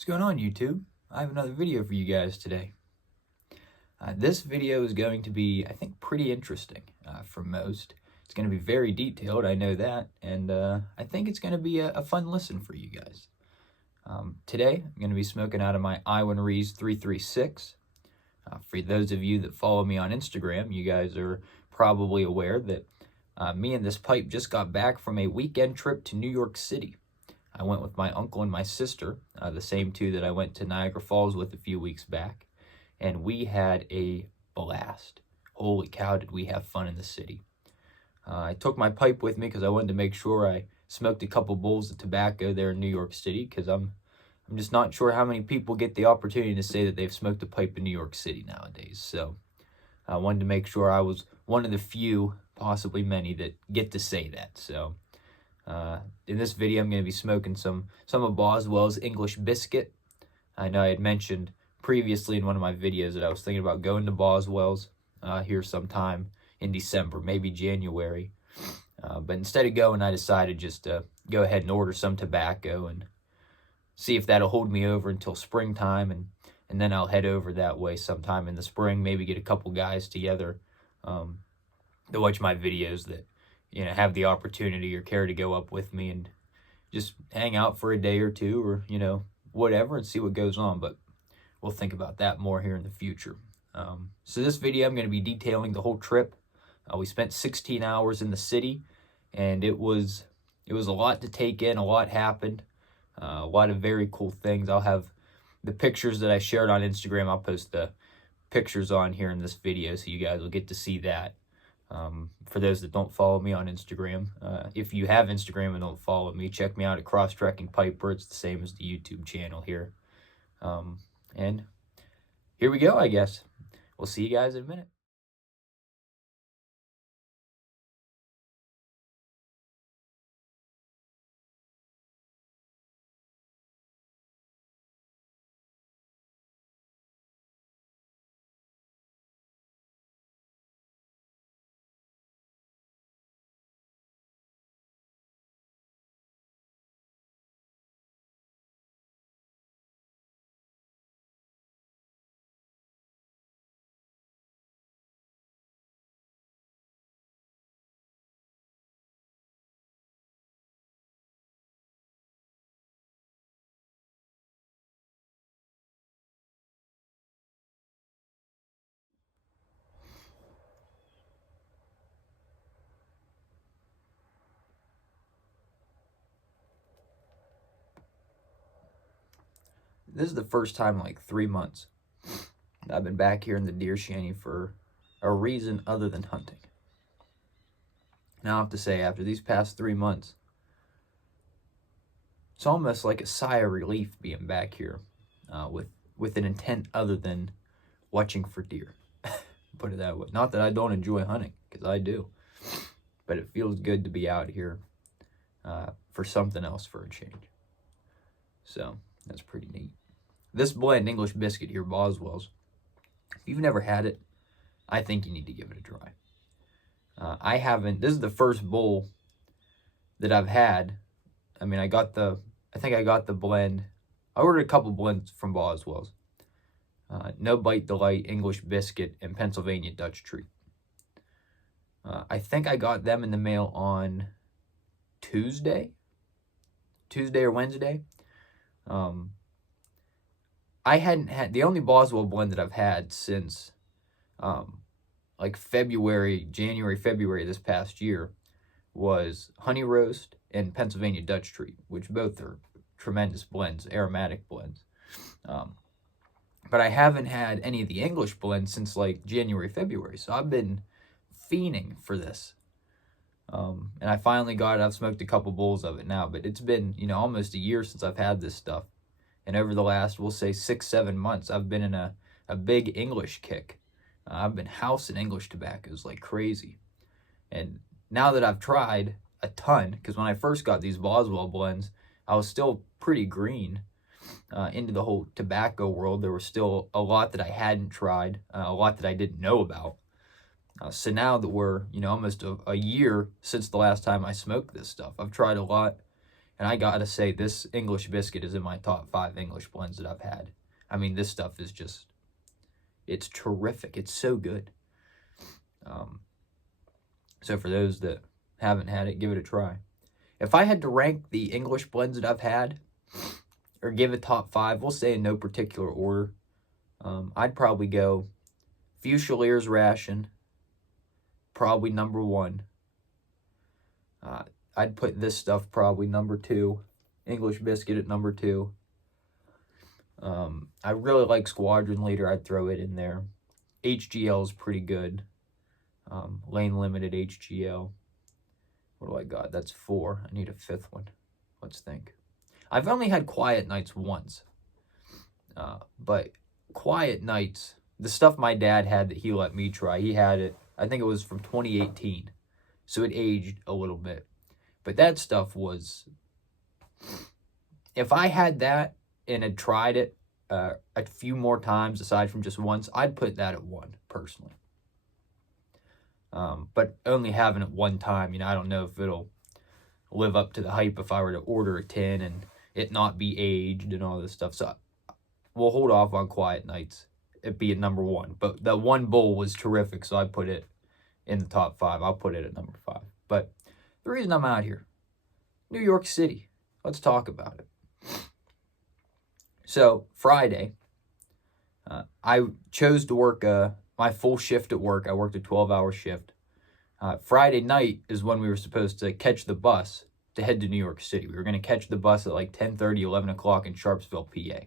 What's going on, YouTube? I have another video for you guys today. This video is going to be, I think, pretty interesting for most. It's going to be very detailed, I know that, and I think it's going to be a fun listen for you guys. Today, I'm going to be smoking out of my Iwan Rees 336. For those of you that follow me on Instagram, you guys are probably aware that me and this pipe just got back from a weekend trip to New York City. I went with my uncle and my sister, the same two that I went to Niagara Falls with a few weeks back, and we had a blast. Holy cow, did we have fun in the city. I took my pipe with me because I wanted to make sure I smoked a couple bowls of tobacco there in New York City, because I'm just not sure how many people get the opportunity to say that they've smoked a pipe in New York City nowadays. So I wanted to make sure I was one of the few, possibly many, that get to say that. So in this video, I'm going to be smoking some of Boswell's English biscuit. I know I had mentioned previously in one of my videos that I was thinking about going to Boswell's here sometime in December, maybe January. But instead of going, I decided just to go ahead and order some tobacco and see if that'll hold me over until springtime, and then I'll head over that way sometime in the spring, maybe get a couple guys together to watch my videos that have the opportunity or care to go up with me and just hang out for a day or two, or whatever, and see what goes on. But we'll think about that more here in the future. So this video, I'm going to be detailing the whole trip. We spent 16 hours in the city, and it was a lot to take in. A lot happened. A lot of very cool things. I'll have the pictures that I shared on Instagram. I'll post the pictures on here in this video, so you guys will get to see that. For those that don't follow me on Instagram, if you have Instagram and don't follow me, check me out at Cross-Tracking Piper. It's the same as the YouTube channel here. And here we go, I guess. We'll see you guys in a minute. This is the first time in like 3 months I've been back here in the deer shanty for a reason other than hunting. Now I have to say, after these past 3 months, it's almost like a sigh of relief being back here with an intent other than watching for deer. Put it that way. Not that I don't enjoy hunting, because I do. But it feels good to be out here for something else for a change. So that's pretty neat. This blend, English biscuit here, Boswell's, if you've never had it, I think you need to give it a try. I haven't. This is the first bowl that I've had. I mean, I think I got the blend. I ordered a couple blends from Boswell's. No Bite Delight, English biscuit, and Pennsylvania Dutch Treat. I think I got them in the mail on Tuesday or Wednesday. I hadn't had, the only Boswell blend that I've had since like January, February this past year was Honey Roast and Pennsylvania Dutch Treat, which both are tremendous blends, aromatic blends. But I haven't had any of the English blends since like January, February. So I've been fiending for this. And I finally got it. I've smoked a couple bowls of it now, but it's been, almost a year since I've had this stuff. And over the last, we'll say 6-7 months, I've been in a big English kick. I've been housing English tobaccos like crazy. And now that I've tried a ton, because when I first got these Boswell blends, I was still pretty green into the whole tobacco world. There was still a lot that I hadn't tried, a lot that I didn't know about. So now that we're, almost a year since the last time I smoked this stuff, I've tried a lot. And I gotta say, this English biscuit is in my top 5 English blends that I've had. I mean, this stuff is just, it's terrific. It's so good. So for those that haven't had it, give it a try. If I had to rank the English blends that I've had, or give a top 5, we'll say in no particular order, I'd probably go Fusiliers Ration, probably number 1. I'd put this stuff probably number 2. English biscuit at number 2. I really like Squadron Leader. I'd throw it in there. HGL is pretty good. Lane Limited HGL. What do I got? That's 4. I need a 5th one. Let's think. I've only had Quiet Nights once. But Quiet Nights, the stuff my dad had that he let me try, he had it, I think it was from 2018. So it aged a little bit. But that stuff was, if I had that and had tried it a few more times aside from just once, I'd put that at 1, personally. But only having it one time, I don't know if it'll live up to the hype if I were to order a tin and it not be aged and all this stuff. So we'll hold off on Quiet Nights. It be at number 1. But that one bowl was terrific, so I put it in the top 5. I'll put it at number 5. But the reason I'm out here, New York City. Let's talk about it. So Friday, I chose to work my full shift at work. I worked a 12-hour shift. Friday night is when we were supposed to catch the bus to head to New York City. We were going to catch the bus at like 10:30, 11 o'clock in Sharpsville, PA.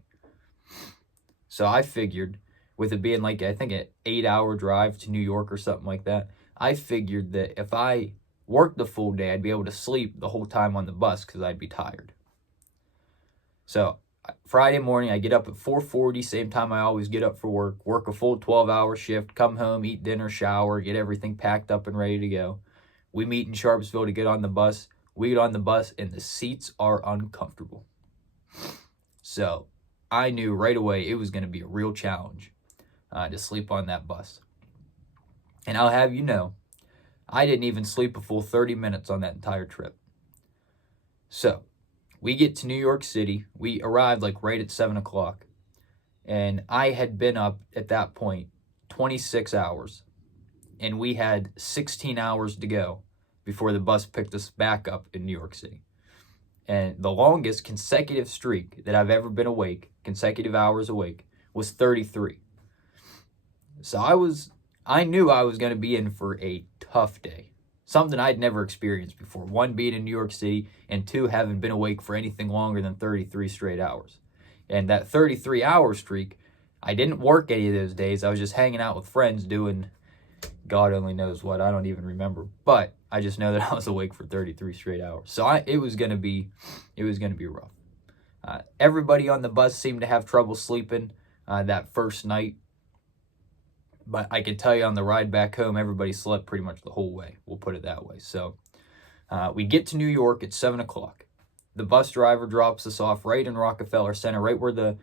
So I figured, with it being like, I think, an 8-hour drive to New York or something like that, I figured that if I worked the full day, I'd be able to sleep the whole time on the bus because I'd be tired. So Friday morning, I get up at 4:40, same time I always get up for work a full 12-hour shift, come home, eat dinner, shower, get everything packed up and ready to go. We meet in Sharpsville to get on the bus. We get on the bus, and the seats are uncomfortable. So I knew right away it was going to be a real challenge to sleep on that bus. And I'll have you know, I didn't even sleep a full 30 minutes on that entire trip. So we get to New York City. We arrived like right at 7 o'clock. And I had been up at that point 26 hours. And we had 16 hours to go before the bus picked us back up in New York City. And the longest consecutive streak that I've ever been awake, consecutive hours awake, was 33. So I knew I was going to be in for a tough day. Something I'd never experienced before. 1, being in New York City, and 2, having been awake for anything longer than 33 straight hours. And that 33-hour streak, I didn't work any of those days. I was just hanging out with friends doing God only knows what. I don't even remember. But I just know that I was awake for 33 straight hours. So it was going to be rough. Everybody on the bus seemed to have trouble sleeping that first night. But I can tell you, on the ride back home, everybody slept pretty much the whole way. We'll put it that way. So we get to New York at 7 o'clock. The bus driver drops us off right in Rockefeller Center, right where the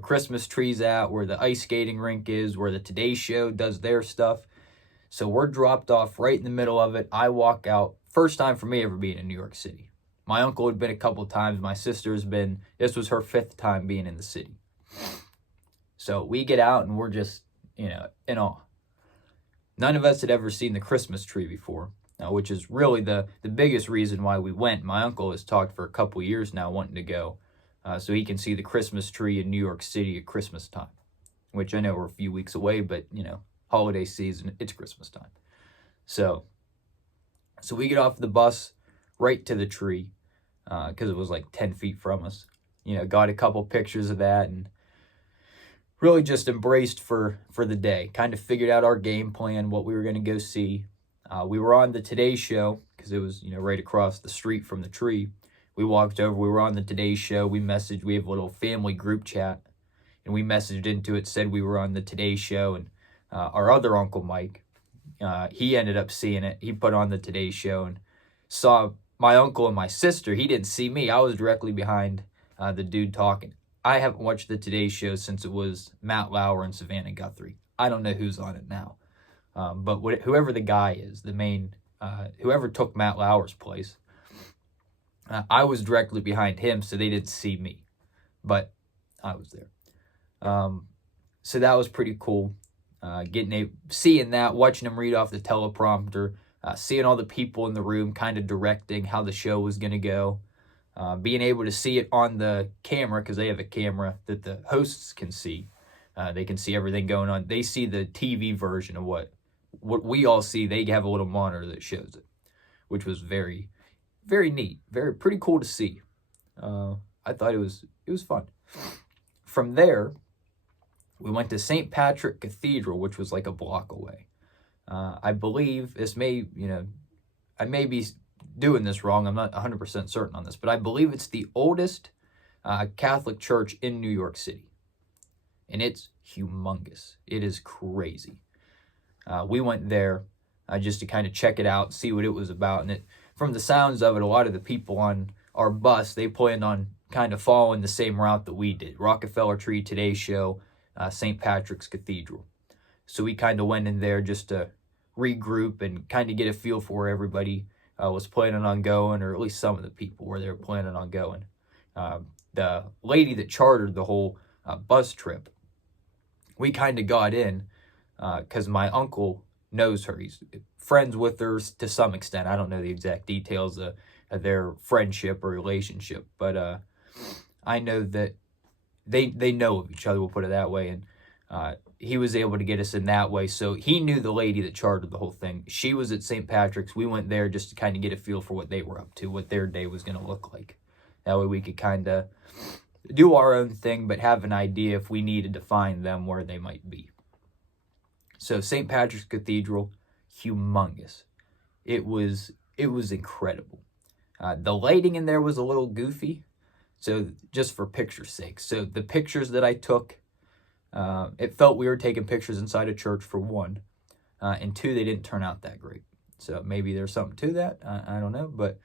Christmas tree's at, where the ice skating rink is, where the Today Show does their stuff. So we're dropped off right in the middle of it. I walk out. First time for me ever being in New York City. My uncle had been a couple times. My sister's been. This was her 5th time being in the city. So we get out and we're just, in awe. None of us had ever seen the Christmas tree before, which is really the biggest reason why we went. My uncle has talked for a couple years now wanting to go so he can see the Christmas tree in New York City at Christmas time, which I know we're a few weeks away, but, holiday season, it's Christmas time. So we get off the bus right to the tree because it was like 10 feet from us. Got a couple pictures of that and really just embraced for the day. Kind of figured out our game plan, what we were going to go see. We were on the Today Show because it was, right across the street from the tree. We walked over. We were on the Today Show. We messaged. We have a little family group chat, and we messaged into it, said we were on the Today Show. And our other Uncle Mike, he ended up seeing it. He put on the Today Show and saw my uncle and my sister. He didn't see me. I was directly behind the dude talking. I haven't watched the Today Show since it was Matt Lauer and Savannah Guthrie. I don't know who's on it now. But whoever the guy is, the main, whoever took Matt Lauer's place, I was directly behind him, so they didn't see me, but I was there. So that was pretty cool. Seeing that, watching him read off the teleprompter, seeing all the people in the room kind of directing how the show was going to go, being able to see it on the camera, because they have a camera that the hosts can see. They can see everything going on. They see the TV version of what we all see. They have a little monitor that shows it, which was very, very neat. Pretty cool to see. I thought it was fun. From there, we went to St. Patrick Cathedral, which was like a block away. I believe I may be doing this wrong. I'm not 100% certain on this, but I believe it's the oldest Catholic church in New York City. And it's humongous. It is crazy. We went there just to kind of check it out, see what it was about. And from the sounds of it, a lot of the people on our bus, they planned on kind of following the same route that we did. Rockefeller Tree, Today Show, St. Patrick's Cathedral. So we kind of went in there just to regroup and kind of get a feel for where everybody was planning on going, or at least some of the people where they were planning on going. The lady that chartered the whole bus trip, we kind of got in because my uncle knows her. He's friends with her to some extent. I don't know the exact details of their friendship or relationship, but I know that they know of each other, we'll put it that way, and he was able to get us in that way. So he knew the lady that chartered the whole thing. She was at St. Patrick's. We went there just to kind of get a feel for what they were up to, what their day was going to look like. That way we could kind of do our own thing, but have an idea if we needed to find them where they might be. So St. Patrick's Cathedral, humongous. It was incredible. The lighting in there was a little goofy, so just for picture's sake. So the pictures that I took, it felt we were taking pictures inside a church, for one, and two, they didn't turn out that great. So maybe there's something to that. I don't know, but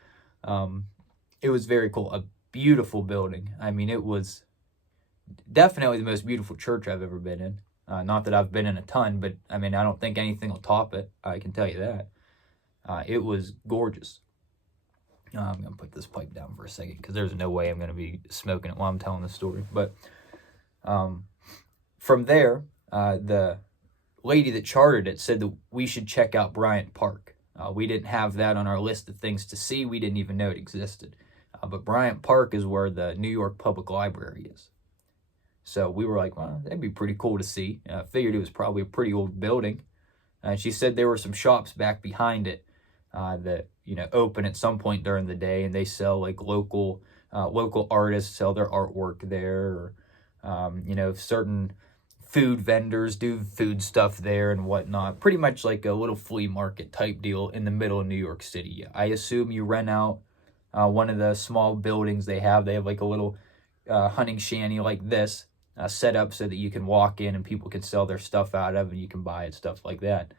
it was very cool. A beautiful building. I mean, it was definitely the most beautiful church I've ever been in. Not that I've been in a ton, but I mean, I don't think anything will top it. I can tell you that. It was gorgeous. I'm going to put this pipe down for a second because there's no way I'm going to be smoking it while I'm telling this story. But from there, the lady that chartered it said that we should check out Bryant Park. We didn't have that on our list of things to see. We didn't even know it existed. But Bryant Park is where the New York Public Library is. So we were like, well, that'd be pretty cool to see. Figured it was probably a pretty old building. She said there were some shops back behind it that open at some point during the day, and they sell like local artists sell their artwork there, or certain food vendors do food stuff there and whatnot. Pretty much like a little flea market type deal in the middle of New York City. I assume you rent out one of the small buildings they have. They have like a little hunting shanty like this set up so that you can walk in and people can sell their stuff out of, and you can buy it, stuff like that.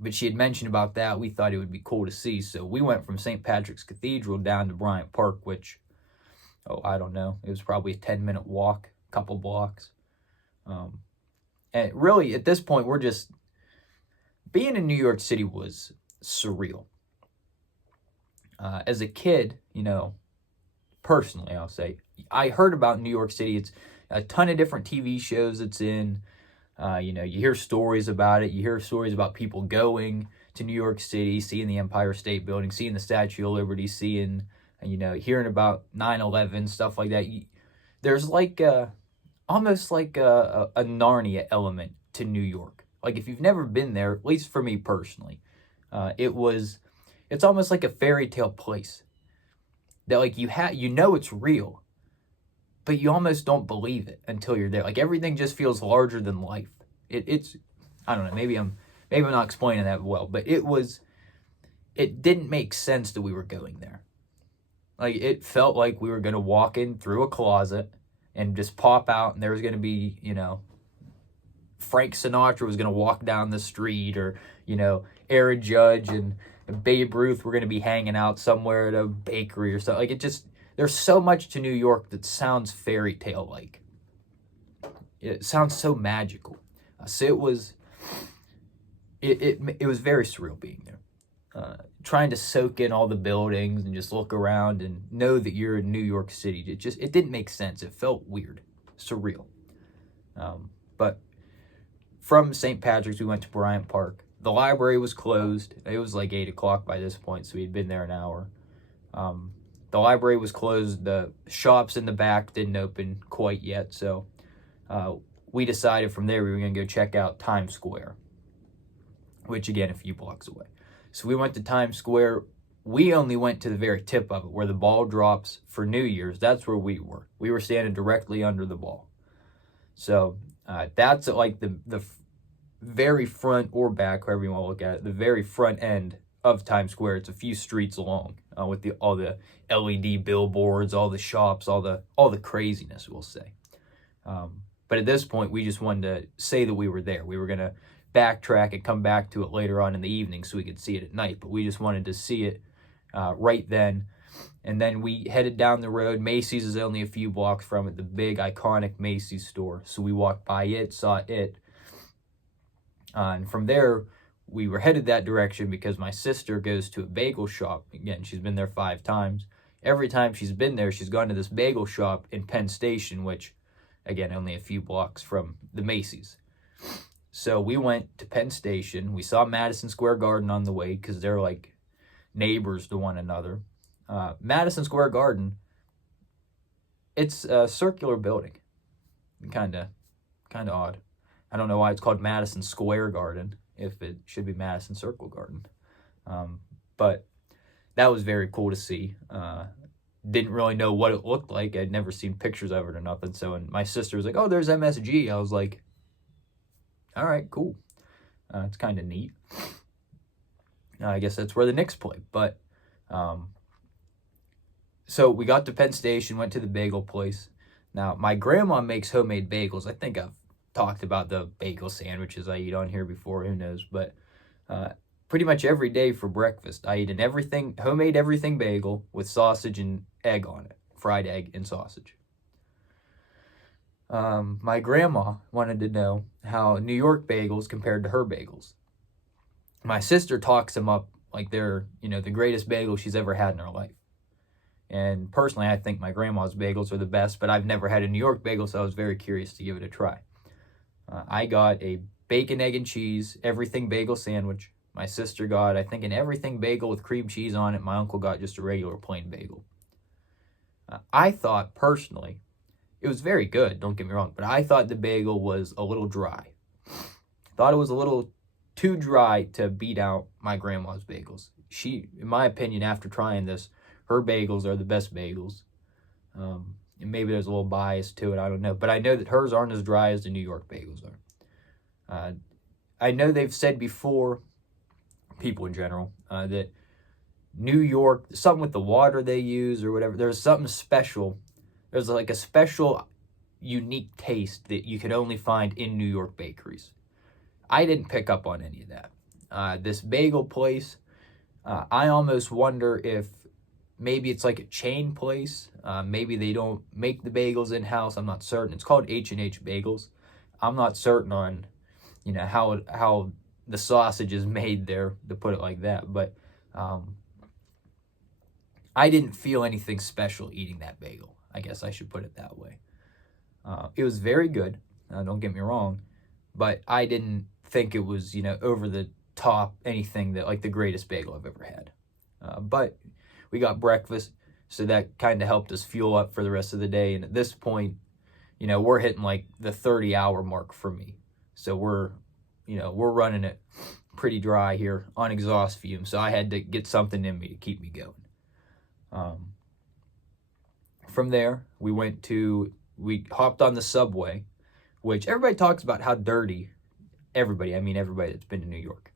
But she had mentioned about that. We thought it would be cool to see. So we went from St. Patrick's Cathedral down to Bryant Park, which, I don't know. It was probably a 10-minute walk, a couple blocks. And really, at this point, being in New York City was surreal. As a kid, personally, I'll say, I heard about New York City. It's a ton of different TV shows it's in. You hear stories about it. You hear stories about people going to New York City, seeing the Empire State Building, seeing the Statue of Liberty, seeing, hearing about 9/11, stuff like that. There's like almost like a Narnia element to New York. Like if you've never been there, at least for me personally, it's almost like a fairy tale place that like it's real, but you almost don't believe it until you're there. Like everything just feels larger than life. It's I don't know, maybe I'm not explaining that well, but it didn't make sense that we were going there. Like it felt like we were going to walk in through a closet and just pop out, and there was going to be, Frank Sinatra was going to walk down the street, or, Aaron Judge and Babe Ruth were going to be hanging out somewhere at a bakery or something. Like there's so much to New York that sounds fairy tale like. It sounds so magical. So it was very surreal being there. trying to soak in all the buildings and just look around and know that you're in New York City. It didn't make sense. It felt weird, surreal. But from St. Patrick's, we went to Bryant Park. The library was closed. It was like 8 o'clock by this point, so we'd been there an hour. The library was closed. The shops in the back didn't open quite yet, so we decided from there we were going to go check out Times Square, which, again, a few blocks away. So we went to Times Square. We only went to the very tip of it, where the ball drops for New Year's. That's where we were. We were standing directly under the ball. So that's at like the very front or back, however you want to look at it, the very front end of Times Square. It's a few streets along with all the LED billboards, all the shops, all the craziness, we'll say. But at this point, we just wanted to say that we were there. We were going to backtrack and come back to it later on in the evening so we could see it at night. But we just wanted to see it right then. And then we headed down the road. Macy's is only a few blocks from it, the big, iconic Macy's store. So we walked by it, saw it. And from there, we were headed that direction because my sister goes to a bagel shop. Again, she's been there 5 times. Every time she's been there, she's gone to this bagel shop in Penn Station, which, again, only a few blocks from the Macy's. So we went to Penn Station. We saw Madison Square Garden on the way because they're like neighbors to one another. Madison Square Garden, it's a circular building. Kind of odd. I don't know why it's called Madison Square Garden if it should be Madison Circle Garden. But that was very cool to see. Didn't really know what it looked like. I'd never seen pictures of it or nothing. So when my sister was like, "Oh, there's MSG," I was like, all right, cool. It's kind of neat. I guess that's where the Knicks play. But so we got to Penn Station, went to the bagel place. Now, my grandma makes homemade bagels. I think I've talked about the bagel sandwiches I eat on here before. Who knows? But pretty much every day for breakfast, I eat an homemade everything bagel with sausage and egg on it. Fried egg and sausage. My grandma wanted to know how New York bagels compared to her bagels. My sister talks them up like they're, the greatest bagel she's ever had in her life. And personally, I think my grandma's bagels are the best, but I've never had a New York bagel, so I was very curious to give it a try. I got a bacon, egg, and cheese, everything bagel sandwich. My sister got, I think, an everything bagel with cream cheese on it. My uncle got just a regular plain bagel. I thought, personally, it was very good, don't get me wrong, but I thought the bagel was a little dry. Thought it was a little too dry to beat out my grandma's bagels. She, in my opinion, after trying this, her bagels are the best bagels. And maybe there's a little bias to it, I don't know. But I know that hers aren't as dry as the New York bagels are. I know they've said before, people in general, that New York, something with the water they use or whatever, there's something special. There's like a special, unique taste that you can only find in New York bakeries. I didn't pick up on any of that. This bagel place, I almost wonder if maybe it's like a chain place. Maybe they don't make the bagels in-house. I'm not certain. It's called H&H Bagels. I'm not certain on, how the sausage is made there, to put it like that. But I didn't feel anything special eating that bagel. I guess I should put it that way. It was very good. Don't get me wrong. But I didn't think it was, over the top, anything that, like, the greatest bagel I've ever had. But we got breakfast, so that kind of helped us fuel up for the rest of the day. And at this point, we're hitting, like, the 30-hour mark for me. So we're running it pretty dry here on exhaust fumes. So I had to get something in me to keep me going. From there, we hopped on the subway, which everybody talks about how dirty. Everybody that's been to New York.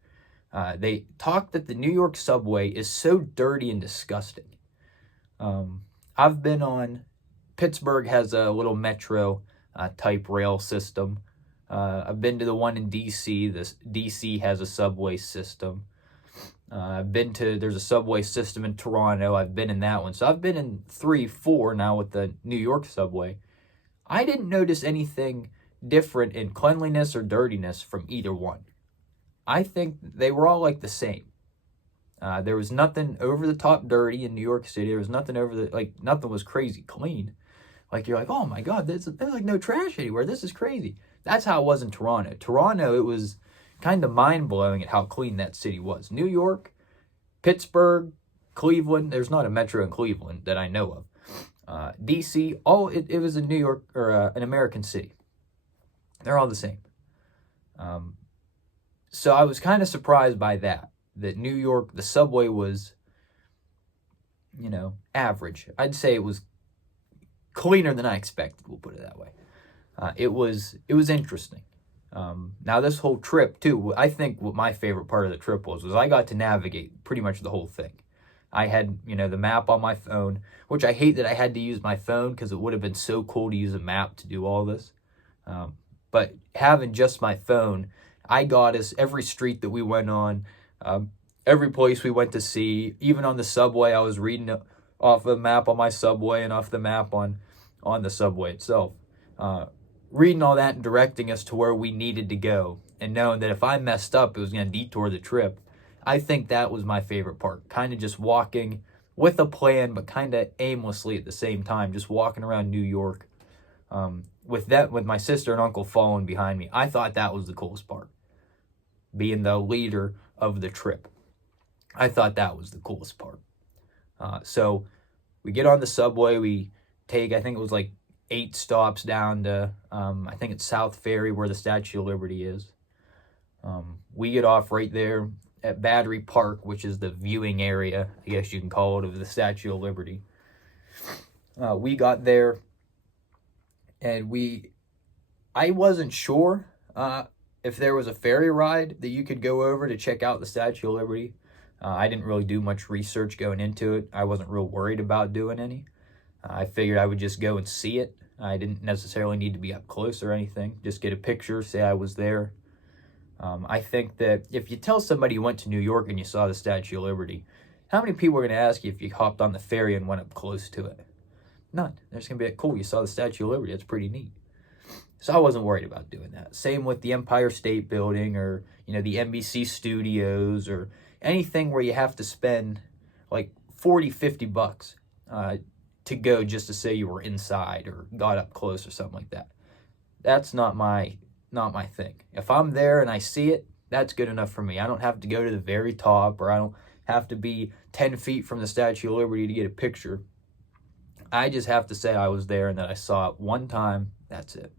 They talk that the New York subway is so dirty and disgusting. I've been on, Pittsburgh has a little metro type rail system. I've been to the one in DC. DC has a subway system. There's a subway system in Toronto. I've been in that one. So I've been in 3, 4 now with the New York subway. I didn't notice anything different in cleanliness or dirtiness from either one. I think they were all like the same. There was nothing over the top dirty in New York City. There was nothing nothing was crazy clean. Like, you're like, oh my God, there's like no trash anywhere. This is crazy. That's how it was in Toronto. Toronto, it was kind of mind-blowing at how clean that city was. New York, Pittsburgh, Cleveland, there's not a metro in Cleveland that I know of. DC, it was a New York, or an American city. They're all the same. So I was kind of surprised by that New York, the subway was, average. I'd say it was cleaner than I expected, we'll put it that way. It was interesting. Now this whole trip too, I think what my favorite part of the trip was I got to navigate pretty much the whole thing. I had, the map on my phone, which I hate that I had to use my phone because it would have been so cool to use a map to do all this. But having just my phone, I got us every street that we went on, every place we went to see. Even on the subway, I was reading off the map on my subway and off the map on the subway itself. Reading all that and directing us to where we needed to go, and knowing that if I messed up, it was going to detour the trip. I think that was my favorite part. Kind of just walking with a plan, but kind of aimlessly at the same time, just walking around New York. With my sister and uncle following behind me. I thought that was the coolest part. Being the leader of the trip. I thought that was the coolest part. So we get on the subway. We take, I think it was like 8 stops down to, I think it's South Ferry where the Statue of Liberty is. We get off right there at Battery Park, which is the viewing area, I guess you can call it, of the Statue of Liberty. We got there, and I wasn't sure if there was a ferry ride that you could go over to check out the Statue of Liberty. I didn't really do much research going into it. I wasn't real worried about doing any. I figured I would just go and see it. I didn't necessarily need to be up close or anything. Just get a picture, say I was there. I think that if you tell somebody you went to New York and you saw the Statue of Liberty, how many people are going to ask you if you hopped on the ferry and went up close to it? None. They're just going to be like, cool, you saw the Statue of Liberty. That's pretty neat. So I wasn't worried about doing that. Same with the Empire State Building, or, the NBC studios, or anything where you have to spend like $40-50 to go just to say you were inside or got up close or something like that. That's not my thing. If I'm there and I see it, that's good enough for me. I don't have to go to the very top, or I don't have to be 10 feet from the Statue of Liberty to get a picture. I just have to say I was there and that I saw it one time. That's it.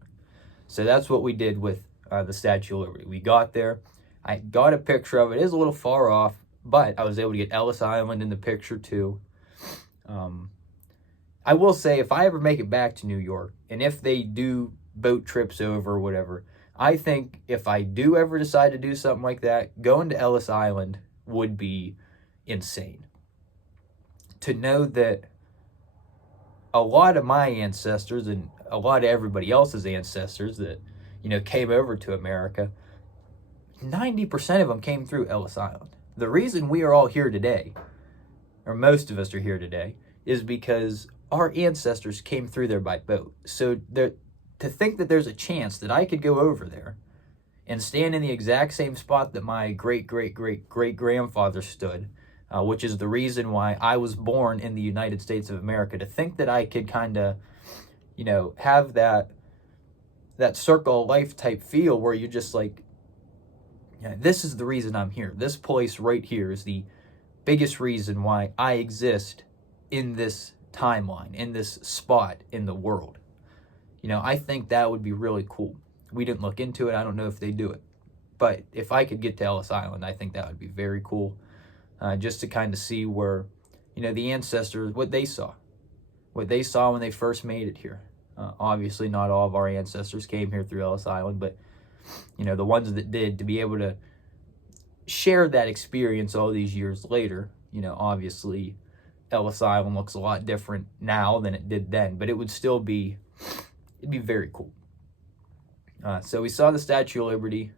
So that's what we did with the Statue of Liberty. We got there. I got a picture of it. It is a little far off, but I was able to get Ellis Island in the picture too. I will say, if I ever make it back to New York, and if they do boat trips over or whatever, I think if I do ever decide to do something like that, going to Ellis Island would be insane. To know that a lot of my ancestors and a lot of everybody else's ancestors that, came over to America, 90% of them came through Ellis Island. The reason we are all here today, or most of us are here today, is because our ancestors came through there by boat. So to think that there's a chance that I could go over there and stand in the exact same spot that my great-great-great-great-grandfather stood, which is the reason why I was born in the United States of America, to think that I could kind of, have that circle of life type feel where you're just like, this is the reason I'm here. This place right here is the biggest reason why I exist in this timeline, in this spot in the world. I think that would be really cool. We didn't look into it. I don't know if they do it. But if I could get to Ellis Island, I think that would be very cool. Just to kind of see where, the ancestors, what they saw when they first made it here. Obviously, not all of our ancestors came here through Ellis Island, but, the ones that did, to be able to share that experience all these years later, obviously Ellis Island looks a lot different now than it did then, but it would still be, it'd be very cool. So we saw the Statue of Liberty.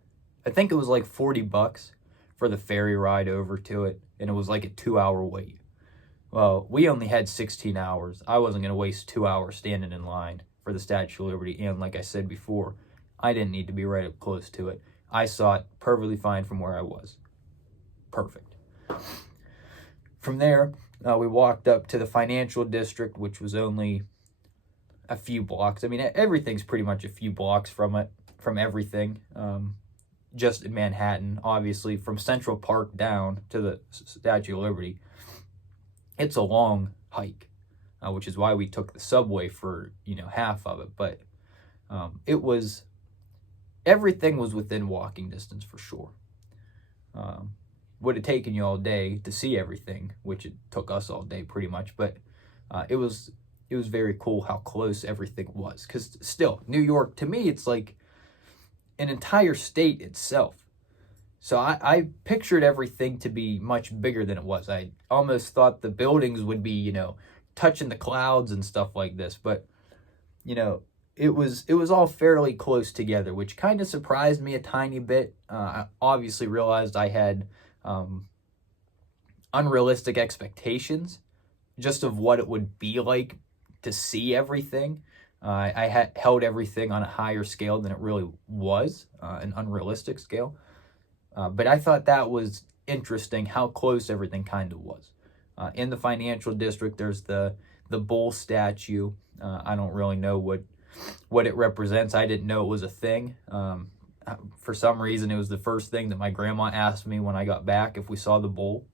I think it was like $40 for the ferry ride over to it, and it was like a 2-hour wait. Well, we only had 16 hours. I wasn't going to waste 2 hours standing in line for the Statue of Liberty, and like I said before, I didn't need to be right up close to it. I saw it perfectly fine from where I was. Perfect. From there, we walked up to the financial district, which was only a few blocks. I mean, everything's pretty much a few blocks from everything. Just in Manhattan, obviously, from Central Park down to the Statue of Liberty, it's a long hike, which is why we took the subway for, half of it. But everything was within walking distance for sure. Would have taken you all day to see everything, which it took us all day pretty much, but it was very cool how close everything was. Because still, New York, to me, it's like an entire state itself. So I pictured everything to be much bigger than it was. I almost thought the buildings would be, touching the clouds and stuff like this, but, it was all fairly close together, which kind of surprised me a tiny bit. I obviously realized I had unrealistic expectations just of what it would be like to see everything. I had held everything on a higher scale than it really was, an unrealistic scale. But I thought that was interesting how close everything kind of was. In the financial district, there's the bull statue. I don't really know what it represents. I didn't know it was a thing. For some reason, it was the first thing that my grandma asked me when I got back if we saw the bull.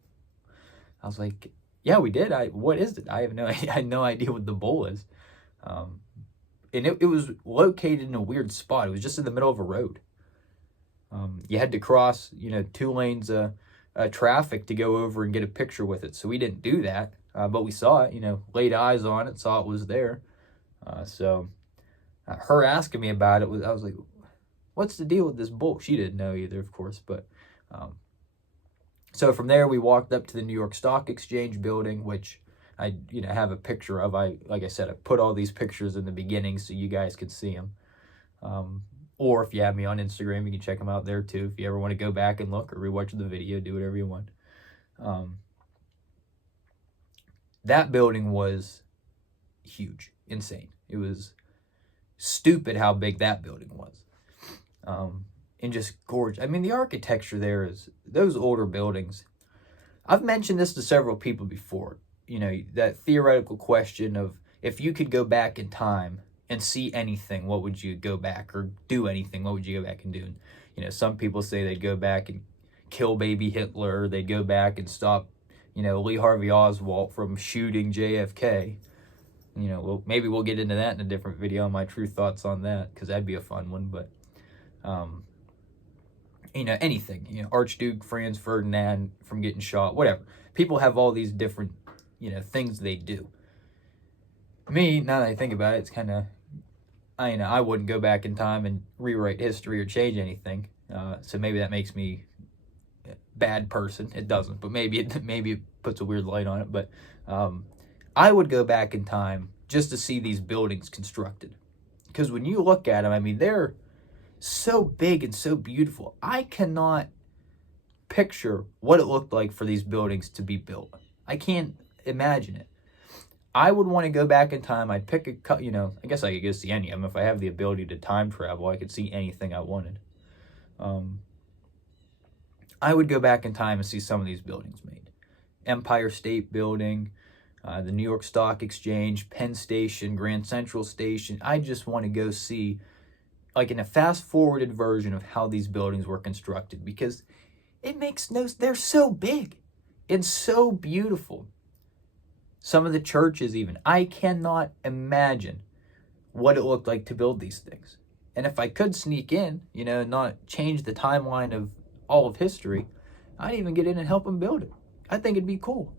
I was like, yeah, we did. What is it? I had no idea what the bull is. And it was located in a weird spot. It was just in the middle of a road. You had to cross, 2 lanes of traffic to go over and get a picture with it. So we didn't do that, but we saw it, laid eyes on it, saw it was there. So her asking me about it, I was like, what's the deal with this bull? She didn't know either, of course, but so from there we walked up to the New York Stock Exchange building, which I have a picture of. Like I said, I put all these pictures in the beginning so you guys could see them. Or if you have me on Instagram, you can check them out there too. If you ever want to go back and look or rewatch the video, do whatever you want. That building was huge, insane. It was stupid how big that building was. And just gorgeous. I mean, the architecture there is, those older buildings. I've mentioned this to several people before. That theoretical question of if you could go back in time and see anything, what would you go back, or do anything, what would you go back and do? And, some people say they'd go back and kill baby Hitler. They'd go back and stop, Lee Harvey Oswald from shooting JFK. Maybe we'll get into that in a different video, my true thoughts on that, because that'd be a fun one. But, anything, Archduke Franz Ferdinand from getting shot, whatever. People have all these different, things they do. Me, now that I think about it, it's kind of, I wouldn't go back in time and rewrite history or change anything. So maybe that makes me a bad person. It doesn't, but maybe it puts a weird light on it. But I would go back in time just to see these buildings constructed. Because when you look at them, they're so big and so beautiful. I cannot picture what it looked like for these buildings to be built. I can't imagine it. I would want to go back in time. I'd pick I guess I could go see any of them. If I have the ability to time travel, I could see anything I wanted. I would go back in time and see some of these buildings made. Empire State Building, the New York Stock Exchange, Penn Station, Grand Central Station. I just want to go see, like, in a fast-forwarded version of how these buildings were constructed, because they're so big and so beautiful. Some of the churches even. I cannot imagine what it looked like to build these things. And if I could sneak in, not change the timeline of all of history, I'd even get in and help them build it. I think it'd be cool.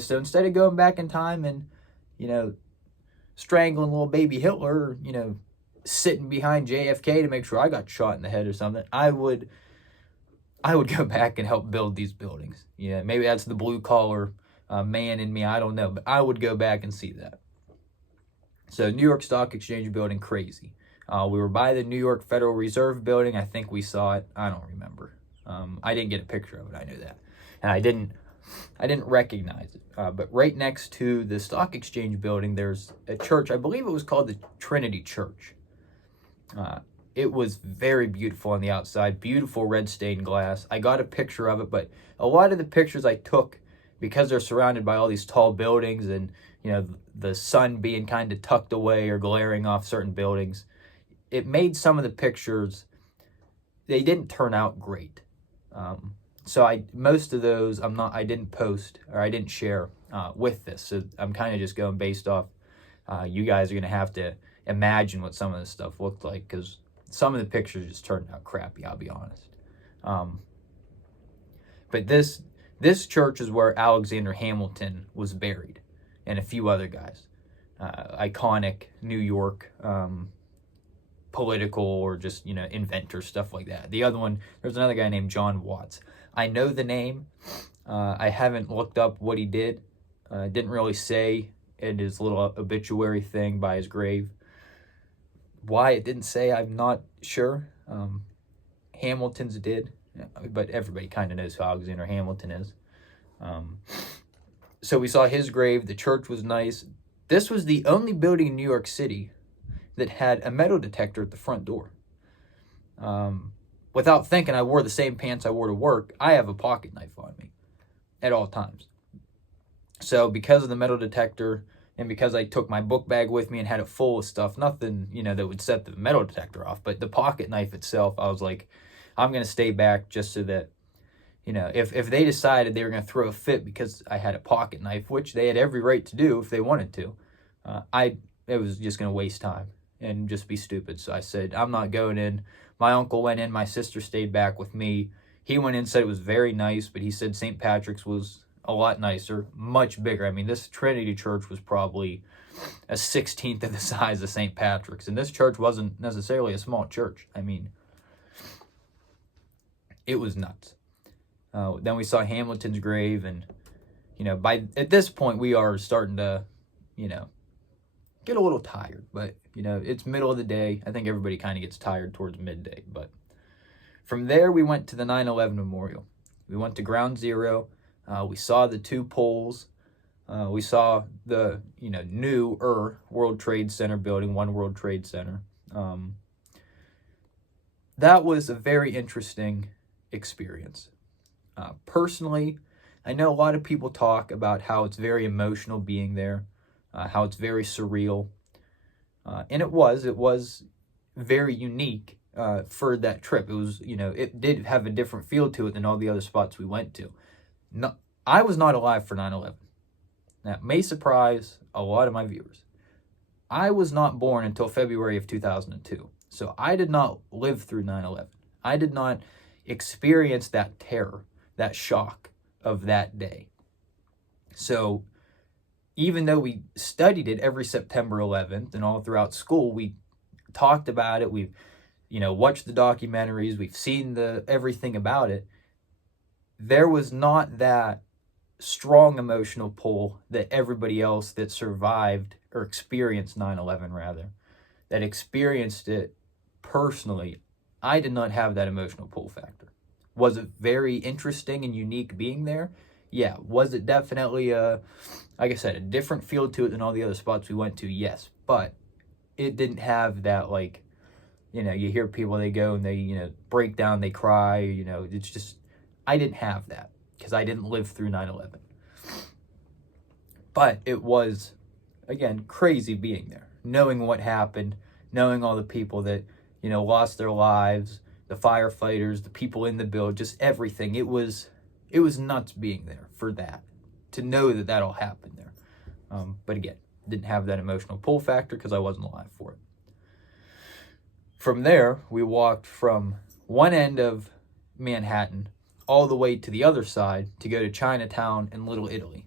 So instead of going back in time and, strangling little baby Hitler, or, sitting behind JFK to make sure I got shot in the head or something, I would go back and help build these buildings. Maybe that's the blue collar man in me, I don't know, but I would go back and see that. So New York Stock Exchange building, crazy. We were by the New York Federal Reserve building. I think we saw it. I don't remember. I didn't get a picture of it. I knew that, and I didn't recognize it. But right next to the Stock Exchange building, there's a church. I believe it was called the Trinity Church. It was very beautiful on the outside. Beautiful red stained glass. I got a picture of it, but a lot of the pictures I took because they're surrounded by all these tall buildings and, the sun being kind of tucked away or glaring off certain buildings, it made some of the pictures, they didn't turn out great. So most of those I didn't post or I didn't share with this. So I'm kind of just going based off. You guys are going to have to imagine what some of this stuff looked like, because some of the pictures just turned out crappy, I'll be honest. But this church is where Alexander Hamilton was buried, and a few other guys. Iconic New York political or just, inventor, stuff like that. The other one, there's another guy named John Watts. I know the name. I haven't looked up what he did. Didn't really say in his little obituary thing by his grave. Why it didn't say, I'm not sure. Hamilton's did, but everybody kind of knows who Alexander Hamilton is. So we saw his grave. The church was nice. This was the only building in New York City that had a metal detector at the front door. Without thinking, I wore the same pants I wore to work. I have a pocket knife on me at all times. So because of the metal detector, and because I took my book bag with me and had it full of stuff, nothing, that would set the metal detector off, but the pocket knife itself, I was like, I'm going to stay back just so that, if they decided they were going to throw a fit because I had a pocket knife, which they had every right to do if they wanted to, it was just going to waste time and just be stupid. So I said, I'm not going in. My uncle went in. My sister stayed back with me. He went in, said it was very nice, but he said St. Patrick's was a lot nicer, much bigger. I mean, this Trinity Church was probably a 16th of the size of St. Patrick's, and this church wasn't necessarily a small church. I mean, it was nuts. Then we saw Hamilton's grave, and, at this point, we are starting to, get a little tired, but, it's middle of the day. I think everybody kind of gets tired towards midday, but from there, we went to the 9/11 Memorial. We went to Ground Zero. We saw the two poles. We saw the, new World Trade Center building, One World Trade Center. That was a very interesting experience. Personally, I know a lot of people talk about how it's very emotional being there, how it's very surreal. And it was very unique for that trip. It was, it did have a different feel to it than all the other spots we went to. No, I was not alive for 9/11. That may surprise a lot of my viewers. I was not born until February of 2002. So I did not live through 9/11. I did not experience that terror, that shock of that day. So even though we studied it every September 11th and all throughout school, we talked about it, we've, watched the documentaries, we've seen everything about it, there was not that strong emotional pull that everybody else that survived or experienced 9/11 rather, that experienced it personally. I did not have that emotional pull factor. Was it very interesting and unique being there? Yeah. Was it definitely like I said, a different feel to it than all the other spots we went to? Yes. But it didn't have that, like, you hear people, they go and they, break down, they cry, it's just, I didn't have that because I didn't live through 9/11. But it was, again, crazy being there, knowing what happened, knowing all the people that, lost their lives, the firefighters, the people in the building, just everything. It was nuts being there for that, to know that all happened there. But again, didn't have that emotional pull factor because I wasn't alive for it. From there, we walked from one end of Manhattan all the way to the other side to go to Chinatown and Little Italy.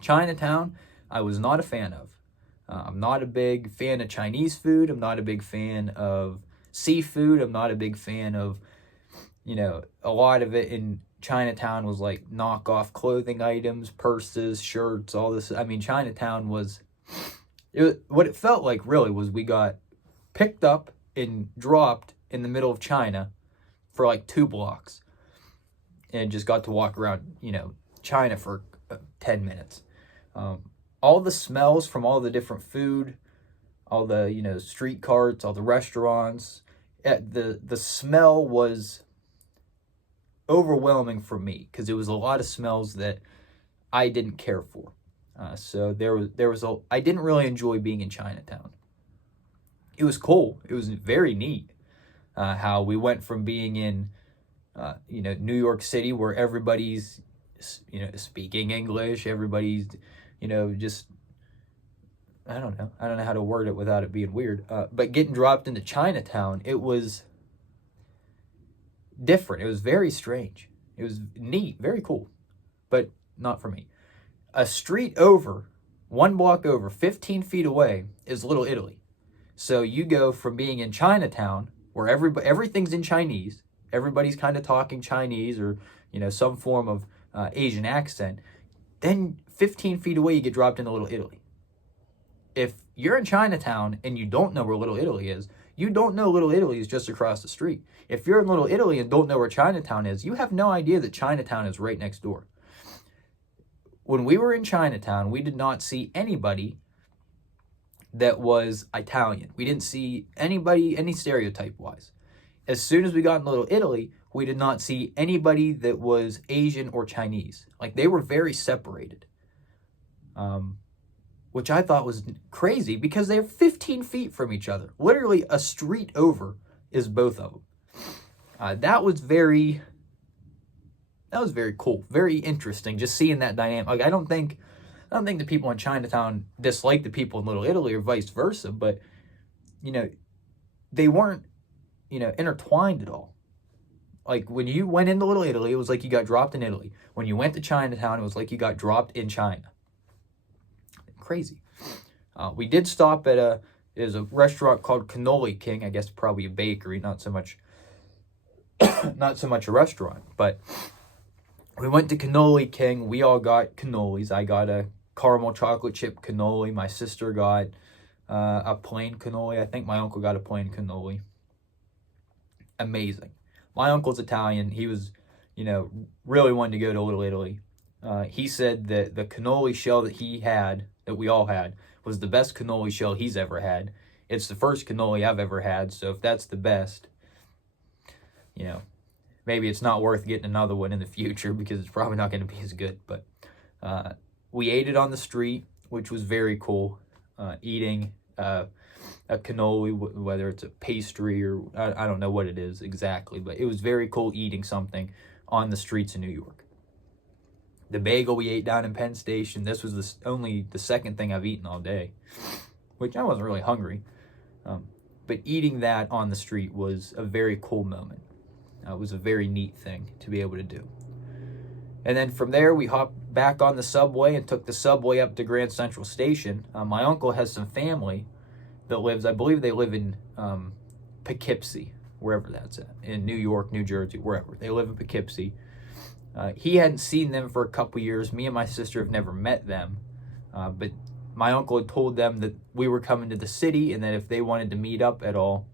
Chinatown, I was not a fan of. I'm not a big fan of Chinese food. I'm not a big fan of seafood. I'm not a big fan of, a lot of it in Chinatown was like knockoff clothing items, purses, shirts, all this. I mean, Chinatown was, what it felt like really was we got picked up and dropped in the middle of China for like 2 blocks and just got to walk around, China for 10 minutes. All the smells from all the different food, all the, street carts, all the restaurants, the smell was overwhelming for me because it was a lot of smells that I didn't care for. So I didn't really enjoy being in Chinatown. It was cool. It was very neat. How we went from being in, New York City, where everybody's, speaking English, everybody's, just, I don't know how to word it without it being weird. But getting dropped into Chinatown, it was different. It was very strange. It was neat, very cool, but not for me. A street over, 1 block over, 15 feet away is Little Italy. So you go from being in Chinatown, where everything's in Chinese, everybody's kind of talking Chinese or, some form of Asian accent, then 15 feet away you get dropped into Little Italy. If you're in Chinatown and you don't know where Little Italy is, you don't know Little Italy is just across the street. If you're in Little Italy and don't know where Chinatown is, you have no idea that Chinatown is right next door. When we were in Chinatown, we did not see anybody that was Italian. We didn't see anybody, any stereotype-wise. As soon as we got in Little Italy, we did not see anybody that was Asian or Chinese. Like, they were very separated. Which I thought was crazy because they're 15 feet from each other. Literally a street over is both of them. That was very cool, very interesting, just seeing that dynamic. Like, I don't think the people in Chinatown dislike the people in Little Italy or vice versa, but, they weren't, intertwined at all. Like, when you went into Little Italy, it was like you got dropped in Italy. When you went to Chinatown, it was like you got dropped in China. Crazy. We did stop at a restaurant called Cannoli King. I guess probably a bakery, not so much a restaurant, but we went to Cannoli King. We all got cannolis. I got a caramel chocolate chip cannoli. My sister got a plain cannoli. I think my uncle got a plain cannoli. Amazing. My uncle's Italian. He was, really wanted to go to Little Italy. He said that the cannoli shell that we all had, was the best cannoli shell he's ever had. It's the first cannoli I've ever had, so if that's the best, maybe it's not worth getting another one in the future because it's probably not going to be as good. But we ate it on the street, which was very cool. Eating a cannoli, whether it's a pastry or I don't know what it is exactly, but it was very cool eating something on the streets of New York. The bagel we ate down in Penn Station, this was only the second thing I've eaten all day, which I wasn't really hungry. But eating that on the street was a very cool moment. It was a very neat thing to be able to do. And then from there, we hopped back on the subway and took the subway up to Grand Central Station. My uncle has some family that lives, I believe they live in Poughkeepsie, wherever that's at, in New York, New Jersey, wherever. They live in Poughkeepsie. He hadn't seen them for a couple years. Me and my sister have never met them. But my uncle had told them that we were coming to the city and that if they wanted to meet up at all,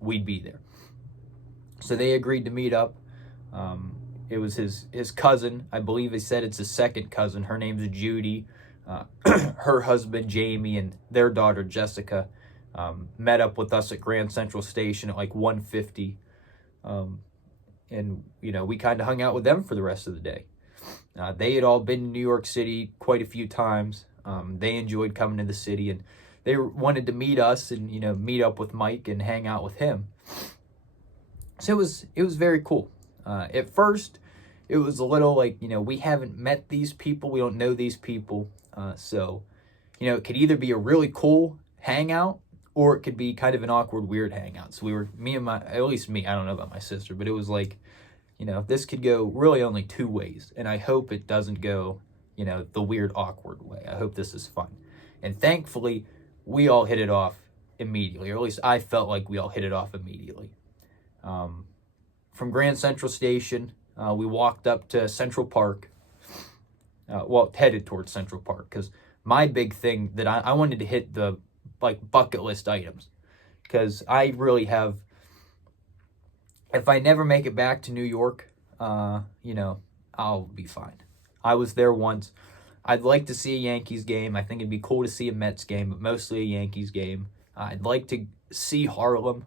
we'd be there. So they agreed to meet up. It was his cousin. I believe he said it's his second cousin. Her name's Judy. Her husband, Jamie, and their daughter, Jessica, met up with us at Grand Central Station at like 1:50. And, we kind of hung out with them for the rest of the day. They had all been to New York City quite a few times. They enjoyed coming to the city, and they wanted to meet us and, meet up with Mike and hang out with him. So it was very cool. At first, it was a little like, we haven't met these people. We don't know these people. So, it could either be a really cool hangout or it could be kind of an awkward, weird hangout. So at least me, I don't know about my sister, but it was like, this could go really only two ways. And I hope it doesn't go, the weird, awkward way. I hope this is fun. And thankfully, we all hit it off immediately, or at least I felt like we all hit it off immediately. From Grand Central Station, we walked up to Central Park. Headed towards Central Park, because my big thing that I wanted to hit the bucket list items, because I really have, if I never make it back to New York, I'll be fine. I was there once. I'd like to see a Yankees game. I think it'd be cool to see a Mets game, but mostly a Yankees game. I'd like to see Harlem.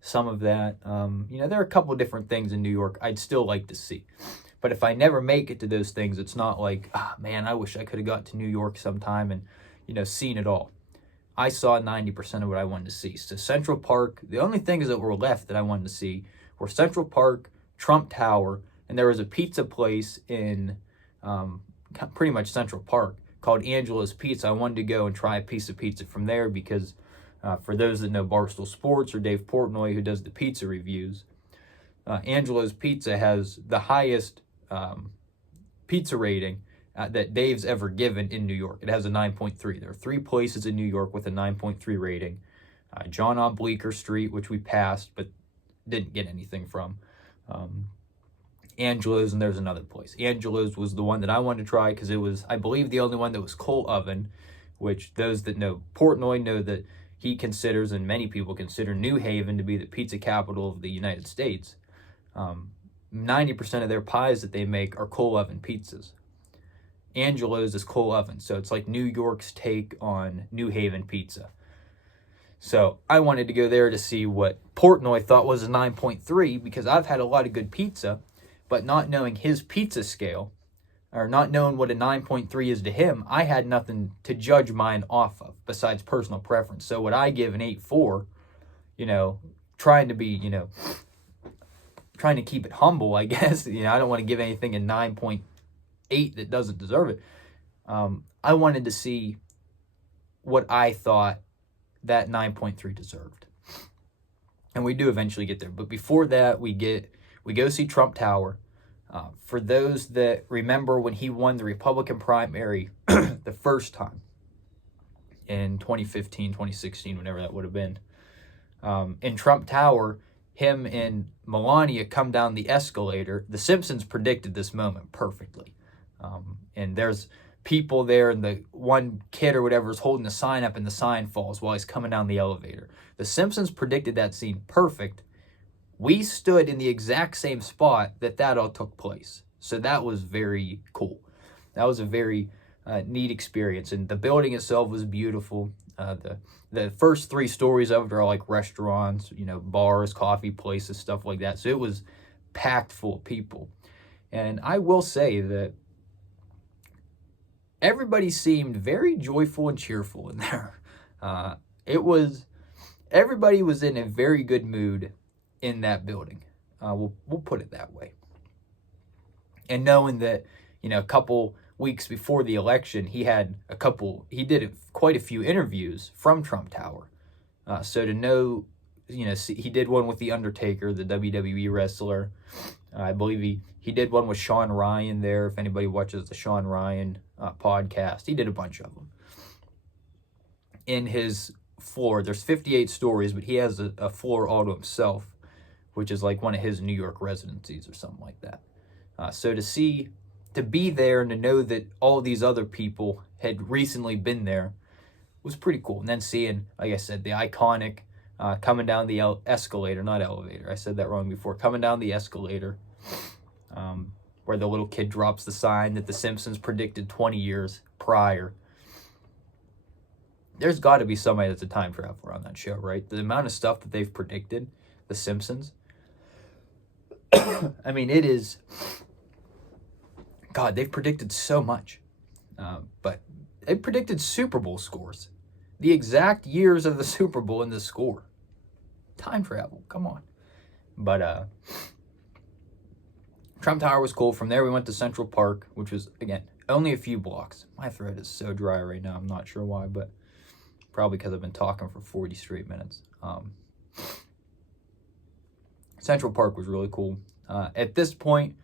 some of that. There are a couple different things in New York I'd still like to see. But if I never make it to those things, it's not like, man, I wish I could have got to New York sometime and, seen it all. I saw 90% of what I wanted to see. So Central Park, the only things that were left that I wanted to see were Central Park, Trump Tower, and there was a pizza place in pretty much Central Park called Angela's Pizza. I wanted to go and try a piece of pizza from there because for those that know Barstool Sports or Dave Portnoy, who does the pizza reviews, Angela's Pizza has the highest pizza rating that Dave's ever given in New York. It has a 9.3. There are 3 places in New York with a 9.3 rating. John on Bleecker Street, which we passed but didn't get anything from. Angelo's, and there's another place. Angelo's was the one that I wanted to try because it was, I believe, the only one that was coal oven, which those that know Portnoy know that he considers, and many people consider, New Haven to be the pizza capital of the United States. 90% of their pies that they make are coal oven pizzas. Angelo's is coal oven, so it's like New York's take on New Haven pizza. So I wanted to go there to see what Portnoy thought was a 9.3 because I've had a lot of good pizza, but not knowing his pizza scale, or not knowing what a 9.3 is to him, I had nothing to judge mine off of besides personal preference. So would I give an 8.4, trying to be, trying to keep it humble, I guess. I don't want to give anything a 9.8 that doesn't deserve it. I wanted to see what I thought that 9.3 deserved. And we do eventually get there. But before that, we go see Trump Tower. For those that remember when he won the Republican primary the first time in 2015, 2016, whenever that would have been, in Trump Tower, him and Melania come down the escalator. The Simpsons predicted this moment perfectly. And there's people there, and the one kid or whatever is holding the sign up, and the sign falls while he's coming down the elevator. The Simpsons predicted that scene perfect. We stood in the exact same spot that all took place. So that was very cool. That was a very neat experience. And the building itself was beautiful. The first 3 stories of it are like restaurants, bars, coffee places, stuff like that. So it was packed full of people. And I will say that everybody seemed very joyful and cheerful in there. Everybody was in a very good mood in that building. We'll put it that way. And knowing that, a couple weeks before the election, he did quite a few interviews from Trump Tower. So to know, he did one with The Undertaker, the WWE wrestler. I believe he did one with Sean Ryan there. If anybody watches the Sean Ryan podcast, he did a bunch of them. In his floor, there's 58 stories, but he has a floor all to himself, which is like one of his New York residencies or something like that. So to be there and to know that all these other people had recently been there was pretty cool. And then seeing, like I said, the iconic coming down the escalator, not elevator. I said that wrong before. Coming down the escalator, where the little kid drops the sign that the Simpsons predicted 20 years prior. There's got to be somebody that's a time traveler on that show, right? The amount of stuff that they've predicted, the Simpsons. I mean, it is... God, they've predicted so much. But they predicted Super Bowl scores. The exact years of the Super Bowl and the score. Time travel, come on. But Trump Tower was cool. From there, we went to Central Park, which was, again, only a few blocks. My throat is so dry right now. I'm not sure why, but probably because I've been talking for 40 straight minutes. Central Park was really cool. At this point,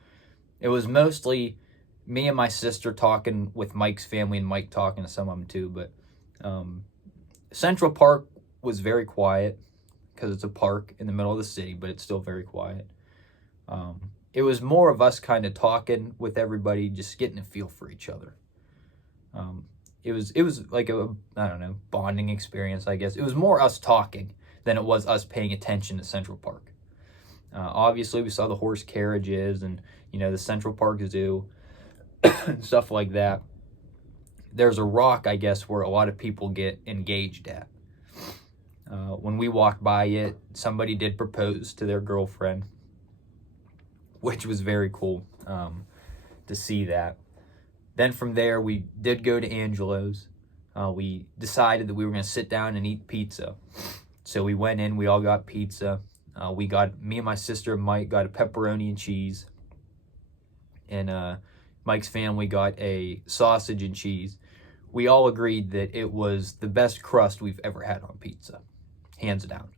it was mostly me and my sister talking with Mike's family and Mike talking to some of them too. But Central Park was very quiet because it's a park in the middle of the city, but it's still very quiet. It was more of us kind of talking with everybody, just getting a feel for each other. It was like a, I don't know, bonding experience, I guess. It was more us talking than it was us paying attention to Central Park. Obviously, we saw the horse carriages and, the Central Park Zoo and stuff like that. There's a rock, I guess, where a lot of people get engaged at. When we walked by it, somebody did propose to their girlfriend, which was very cool to see that. Then from there, we did go to Angelo's. We decided that we were going to sit down and eat pizza. So we went in, we all got pizza. Me and my sister and Mike got a pepperoni and cheese. And Mike's family got a sausage and cheese. We all agreed that it was the best crust we've ever had on pizza, hands down.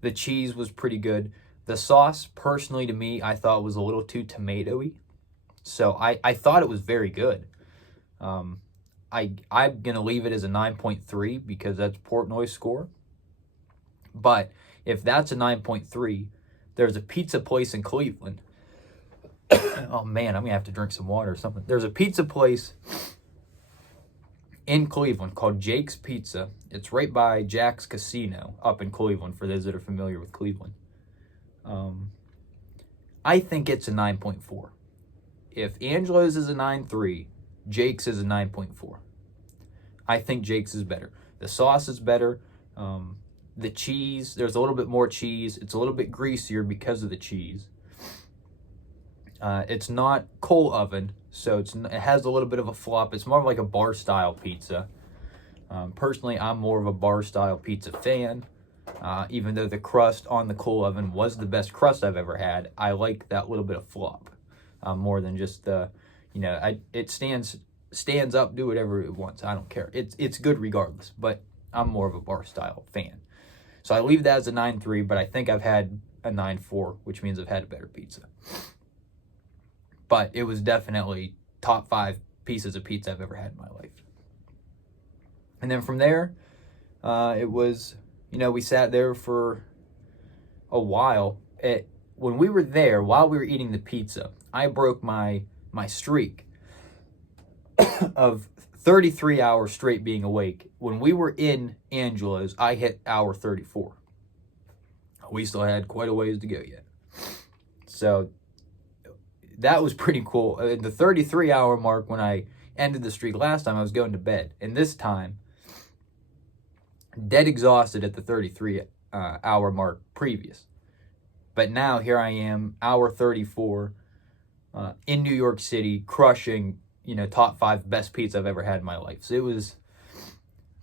The cheese was pretty good. The sauce, personally to me, I thought was a little too tomatoey. So I thought it was very good. I'm going to leave it as a 9.3 because that's Portnoy's score. But if that's a 9.3, there's a pizza place in Cleveland. Oh man, I'm going to have to drink some water or something. There's a pizza place in Cleveland called Jake's Pizza. It's right by Jack's Casino up in Cleveland, for those that are familiar with Cleveland. I think it's a 9.4. If Angelo's is a 9.3, Jake's is a 9.4. I think Jake's is better. The sauce is better. The cheese, there's a little bit more cheese. It's a little bit greasier because of the cheese. It's not coal oven, so it has a little bit of a flop. It's more of like a bar-style pizza. Personally, I'm more of a bar-style pizza fan. Even though the crust on the coal oven was the best crust I've ever had, I like that little bit of flop more than just the, it stands up, do whatever it wants. I don't care. It's good regardless, but I'm more of a bar-style fan. So I leave that as a 9.3, but I think I've had a 9.4, which means I've had a better pizza. But it was definitely top 5 pieces of pizza I've ever had in my life. And then from there, it was, we sat there for a while. When we were there, while we were eating the pizza, I broke my streak of 33 hours straight being awake. When we were in Angelo's, I hit hour 34. We still had quite a ways to go yet. So that was pretty cool. The 33-hour mark, when I ended the streak last time, I was going to bed. And this time, dead exhausted at the 33-hour mark previous. But now, here I am, hour 34, in New York City, crushing, top 5 best pizza I've ever had in my life. So it was,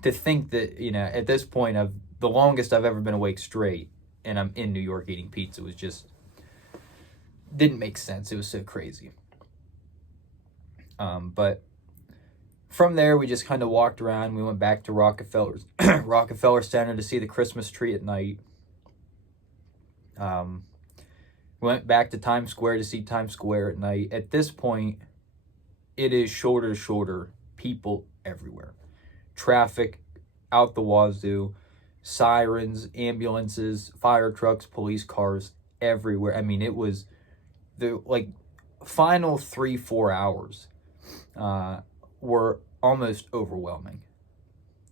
to think that, at this point, of the longest I've ever been awake straight, and I'm in New York eating pizza, was just, didn't make sense. It was so crazy. But from there, we just kind of walked around. We went back to Rockefeller Center to see the Christmas tree at night. We went back to Times Square to see Times Square at night. At this point, it is shoulder to shoulder, people everywhere. Traffic out the wazoo, sirens, ambulances, fire trucks, police cars everywhere. I mean, it was the final 3-4 hours were almost overwhelming.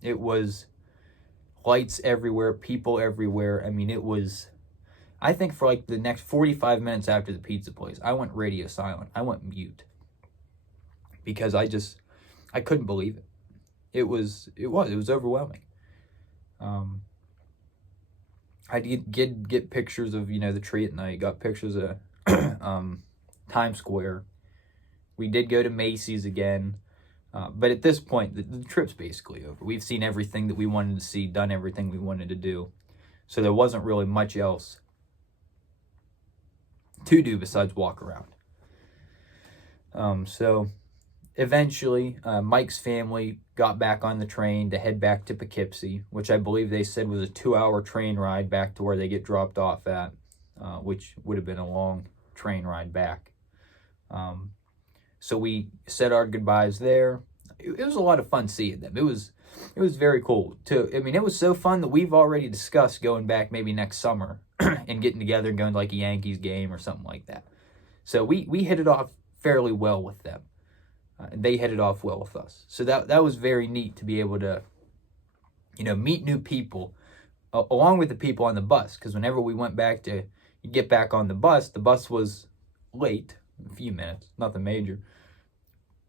It was lights everywhere, people everywhere. I mean, it was, I think for the next 45 minutes after the pizza place, I went radio silent. I went mute because I couldn't believe it. It was overwhelming. I did get pictures of, the tree at night, got pictures of Times Square. We did go to Macy's again. But at this point, the trip's basically over. We've seen everything that we wanted to see, done everything we wanted to do. So there wasn't really much else to do besides walk around. So eventually, Mike's family got back on the train to head back to Poughkeepsie, which I believe they said was a 2-hour train ride back to where they get dropped off at, which would have been a long train ride back. So we said our goodbyes there. It was a lot of fun seeing them. It was very cool too. I mean, it was so fun that we've already discussed going back maybe next summer and getting together and going to a Yankees game or something like that. So we hit it off fairly well with them. And they hit it off well with us. So that was very neat to be able to, meet new people along with the people on the bus. Because whenever we went back to get back on the bus was late, a few minutes, nothing major.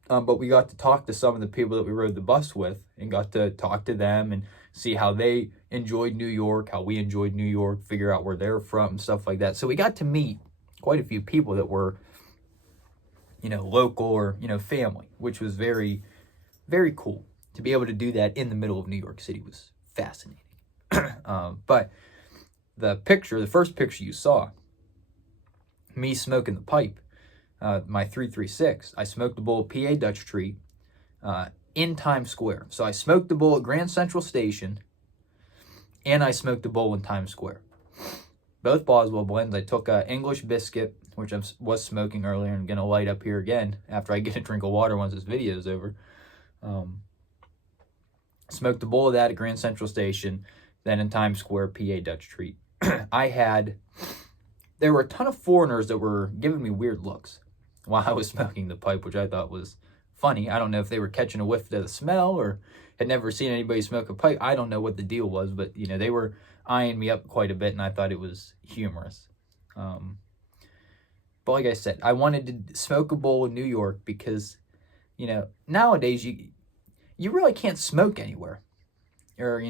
But we got to talk to some of the people that we rode the bus with and got to talk to them and see how they enjoyed New York, how we enjoyed New York, figure out where they're from and stuff like that. So we got to meet quite a few people that were, local or, family, which was very, very cool. To be able to do that in the middle of New York City was fascinating. But the first picture you saw, me smoking the pipe, my 336, I smoked the bowl of PA Dutch Treat in Times Square. So I smoked the bowl at Grand Central Station, and I smoked the bowl in Times Square. Both Boswell blends. I took English biscuit, which I was smoking earlier and going to light up here again after I get a drink of water once this video is over. Smoked the bowl of that at Grand Central Station, then in Times Square, PA Dutch Treat. There were a ton of foreigners that were giving me weird looks while I was smoking the pipe, which I thought was funny. I don't know if they were catching a whiff of the smell or had never seen anybody smoke a pipe. I don't know what the deal was, but, they were eyeing me up quite a bit, and I thought it was humorous. But like I said, I wanted to smoke a bowl in New York because, nowadays you really can't smoke anywhere. Or,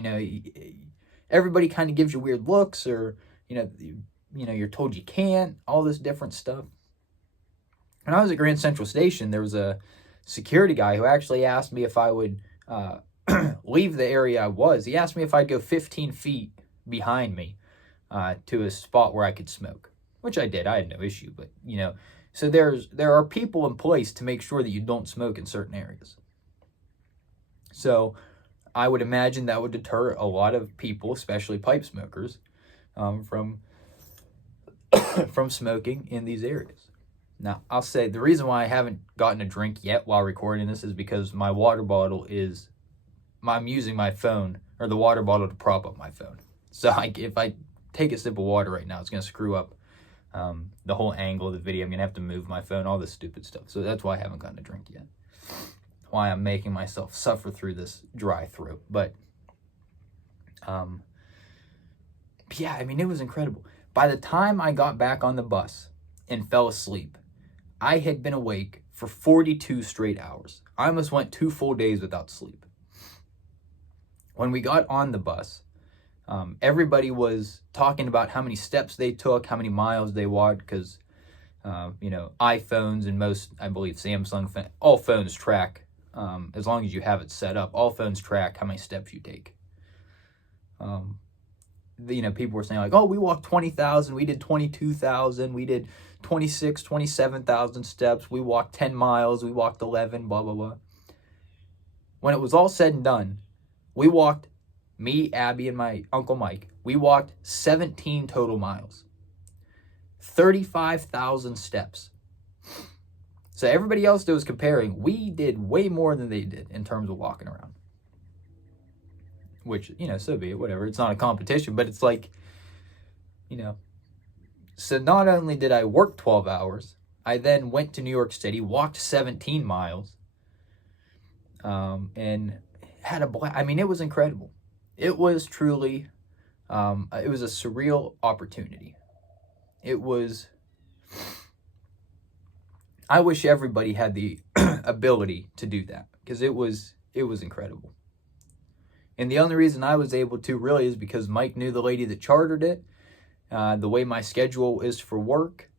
everybody kind of gives you weird looks, or, you're told you can't, all this different stuff. When I was at Grand Central Station, there was a security guy who actually asked me if I would leave the area I was. He asked me if I'd go 15 feet behind me to a spot where I could smoke, which I did. I had no issue, but, so there are people in place to make sure that you don't smoke in certain areas. So I would imagine that would deter a lot of people, especially pipe smokers, from smoking in these areas. Now, I'll say the reason why I haven't gotten a drink yet while recording this is because my water bottle I'm using my phone, or the water bottle, to prop up my phone. So if I take a sip of water right now, it's going to screw up the whole angle of the video. I'm going to have to move my phone, all this stupid stuff. So that's why I haven't gotten a drink yet. Why I'm making myself suffer through this dry throat. But yeah, it was incredible. By the time I got back on the bus and fell asleep, I had been awake for 42 straight hours. I almost went 2 full days without sleep. When we got on the bus, everybody was talking about how many steps they took, how many miles they walked, because, iPhones and most, I believe, Samsung, all phones track, as long as you have it set up, all phones track how many steps you take. People were saying like, oh, we walked 20,000, we did 22,000, we did 27,000 steps, we walked 10 miles, we walked 11, blah, blah, blah. When it was all said and done, we walked, me, Abby, and my Uncle Mike, we walked 17 total miles. 35,000 steps. So everybody else that was comparing, we did way more than they did in terms of walking around. Which, so be it, whatever. It's not a competition, but it's like, So not only did I work 12 hours, I then went to New York City, walked 17 miles, and had a blast. It was incredible. It was truly, it was a surreal opportunity. I wish everybody had the ability to do that, because it was incredible. And the only reason I was able to really is because Mike knew the lady that chartered it, the way my schedule is for work,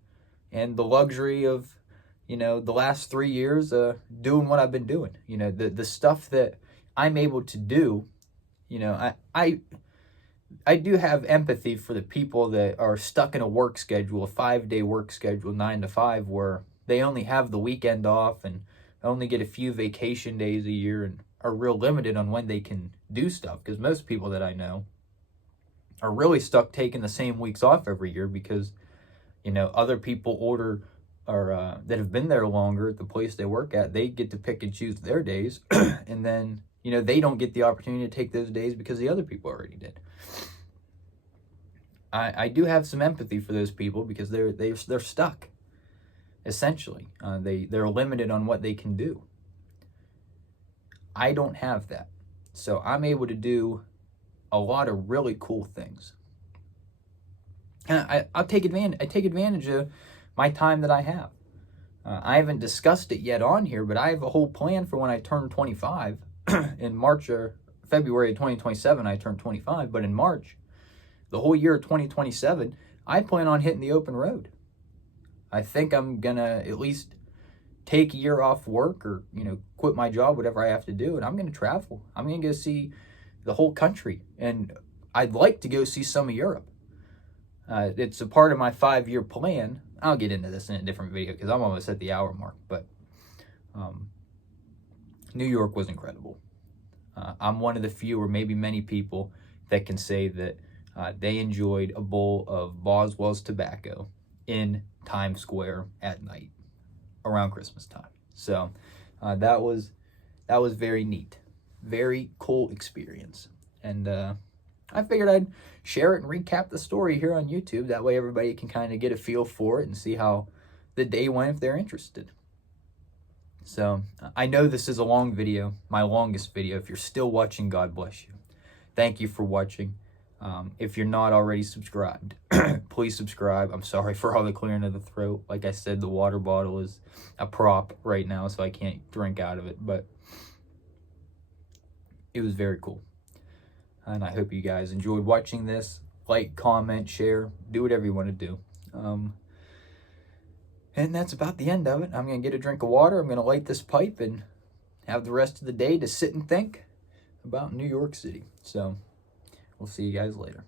and the luxury of, the last 3 years doing what I've been doing. The stuff that I'm able to do, I do have empathy for the people that are stuck in a work schedule, a 5-day work schedule, 9 to 5, where they only have the weekend off and only get a few vacation days a year and are real limited on when they can do stuff. Because most people that I know are really stuck taking the same weeks off every year because, other people that have been there longer at the place they work at, they get to pick and choose their days. And then, they don't get the opportunity to take those days because the other people already did. I do have some empathy for those people because they're stuck. Essentially, they're limited on what they can do. I don't have that, so I'm able to do a lot of really cool things. And I take advantage of my time that I have. I haven't discussed it yet on here, but I have a whole plan for when I turn 25. In March or February of 2027, I turn 25. But in March, the whole year of 2027, I plan on hitting the open road. I think I'm going to at least take a year off work or, quit my job, whatever I have to do, and I'm going to travel. I'm going to go see the whole country, and I'd like to go see some of Europe. It's a part of my 5-year plan. I'll get into this in a different video because I'm almost at the hour mark, but New York was incredible. I'm one of the few, or maybe many people, that can say that they enjoyed a bowl of Boswell's tobacco in Times Square at night around Christmas time. So that was very neat, very cool experience, and I figured I'd share it and recap the story here on YouTube. That way everybody can kind of get a feel for it and see how the day went if they're interested. So I know this is a long video, my longest video. If you're still watching, God bless you. Thank you for watching. If you're not already subscribed, please subscribe. I'm sorry for all the clearing of the throat. Like I said, the water bottle is a prop right now, so I can't drink out of it. But it was very cool. And I hope you guys enjoyed watching this. Like, comment, share, do whatever you want to do. And that's about the end of it. I'm going to get a drink of water. I'm going to light this pipe and have the rest of the day to sit and think about New York City. So we'll see you guys later.